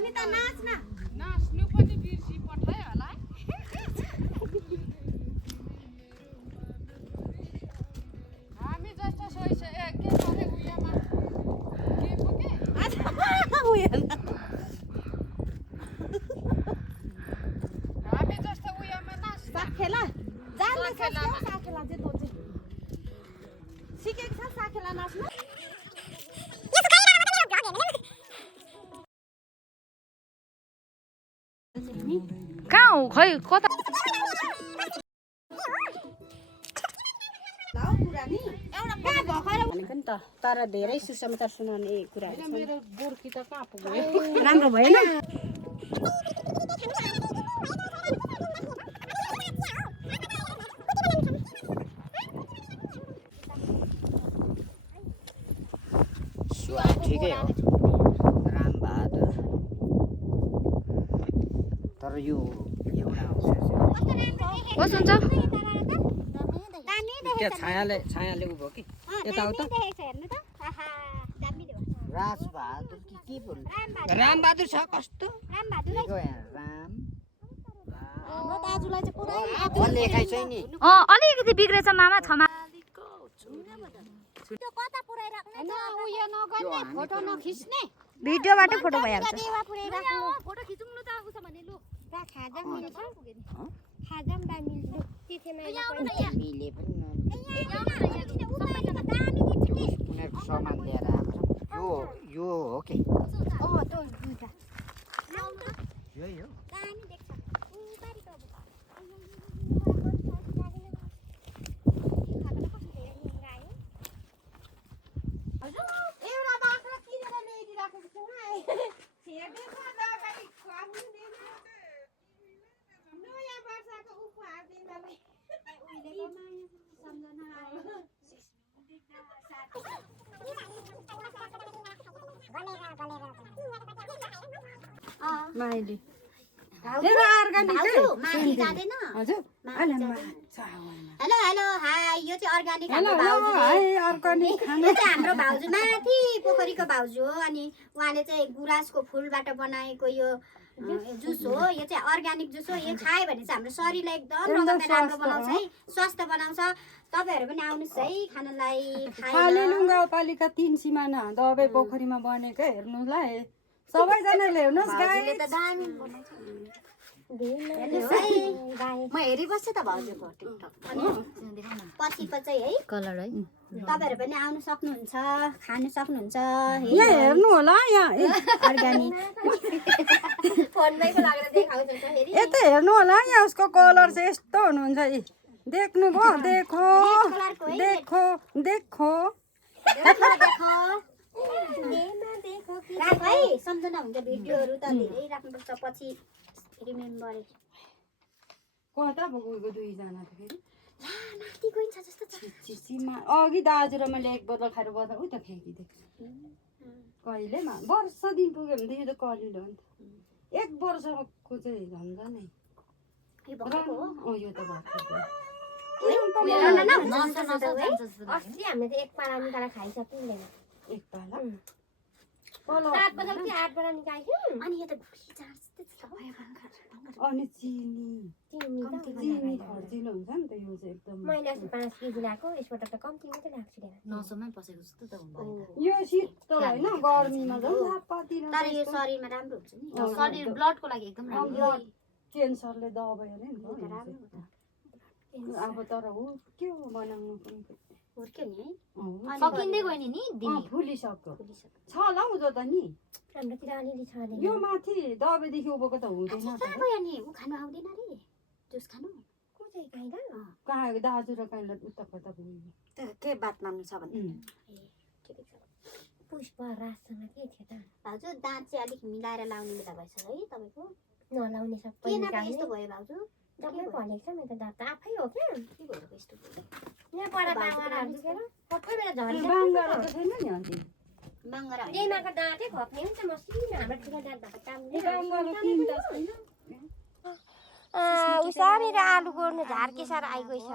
अनिता नाच न नाच्नु पनि बिर्सी पठायो होला हामी जस्तो सोइस के गरे उयामा के पुगे हामी जस्तो उयामा नाच साखेला जान्दै छ साखेला चाहिँ तँ चाहिँ सिकेको छ साखेला नाच्नु कहाँ हो खै कता भनेको नि त तर धेरै सुसमाचार सुनाउने कुराहरू छ मेरो गोर्खी त कहाँ पुग्यो राम्रो भएन ठिकै हो रामबहादुर तर यो एउटा कस हुन्छ त्यहाँ छायाले उभो कि यताउता राजबहादुर के बोल्नु रामबहादुर छ कस्तो राम लेखाइ छ नि अलिकति बिग्रेछ मामा क्षमा फोटो नखिच्ने भिडियोबाटै फोटो भइहाल्छ फोटो खिचौँ न त उसो भने लु खाजा मिल्छ खाजा दामी लु मिले पनि उनीहरूको सामान लिएर आएको यो हो कि यही हो माइली हेलो हेलो हाई यो चाहिँ अर्ग्यानिक हाम्रो भाउजू हाम्रो भाउजू माथि पोखरीको भाउजू हो अनि उहाँले चाहिँ गुराँसको फुलबाट बनाएको यो जुस हो यो चाहिँ अर्ग्यानिक जुस हो यो खायो भने चाहिँ हाम्रो शरीरलाई एकदम राम्रो बनाउँछ है स्वास्थ्य बनाउँछ तपाईहरु पनि आउनुस् है खानलाई खाली गाउँपालिका 3 सिमाना दबाई पोखरीमा बनेको हेर्नुलाई सबैजनाले हेर्नुस् गाई त दामी बनाउँछ म हेरिबस्छु त भाउजूको टिकटक पनि पछिको चाहिँ है कलर है तपाईहरु पनि आउनु सक्नुहुन्छ खानु सक्नुहुन्छ यहाँ हेर्नु होला यहाँ अर्ग्यानिक फोनमै लागेर देखाउँछ फेरि यता हेर्नु होला यहाँ उसको कलर चाहिँ यस्तो हुनुहुन्छ यी देख्नु भयो देखो देखो देखो राख है सम्झना हुन्छ भिडियोहरु त धेरै राख्नुपर्छ पछि रिमेम्बर कता गएको दुईजना त फेरि माथि गइन्छ जस्तो छ चिचिमा अघि दाजु र मैले एक बोतल खाएर बजार उता फ्याँकिदिएको कहिले वर्ष दिन पुग्यो भने यो त कलिलो हो नि त एक वर्षको चाहिँ झन्झा नै यो त अस्ति हामीले त एक पारा निकालेर खाइसक्यौँ एक पाला 7 बजे कि 8 बजे निकाल्थ्यौँ अनि यो त अनि चिनी खर्चिलो हुन्छ नि त यो चाहिँ एकदम मैले अस्ति 5 केजी ल्याएको यसबाट त कम्ती मात्रै ल्याएको छु 900 मै पसेको जस्तो त हुन्छ यो शीतल हैन गर्मीमा झन् झापातिर तर यो शरीरमा राम्रो हुन्छ नि शरीर ब्लडको लागि एकदम राम्रो क्यान्सरले दबाईले नि राम्रो अब तर हो के हो बनाउनु पनि हुर्क्यो नि है सकिँदै गयो नि दिने फुलिसक्यो छ होला उजो त नि हाम्रोतिर अलिअलि छ नि यो माथि दबाईदेखि उभोको त हुँदैन कहाँ गयो नि उ खानु आउँदैन रे जुस खानु को चाहिँ काइला कहाँ दाजु र काइला उता कता गयो त के बात मान्नु छ भने ठिकै छ पुष्प राससँग के थियो त भाउजू दाँत चाहिँ अलिक मिलाएर लाउने बेला भएछ है तपाईको नलाउने सबै निकाल्ने यस्तो भयो भाउजू तपाईँ भनेको छ मेरो दाँत आफै हो क्या के भयो यस्तो यहाँ पढा बाङ्गाराहरू दुखेर सबै बेला झर्छ बाङ्गारा त छैन नि अन्त बाङ्गारा डेमाको दाँतै खप्ने हुन्छ मसिनो हाम्रो ठुलो दाँत भएको कामले बाङ्गारा किन्दा छैन उसानेर आलु गोड्नु झार के सार आइगइछ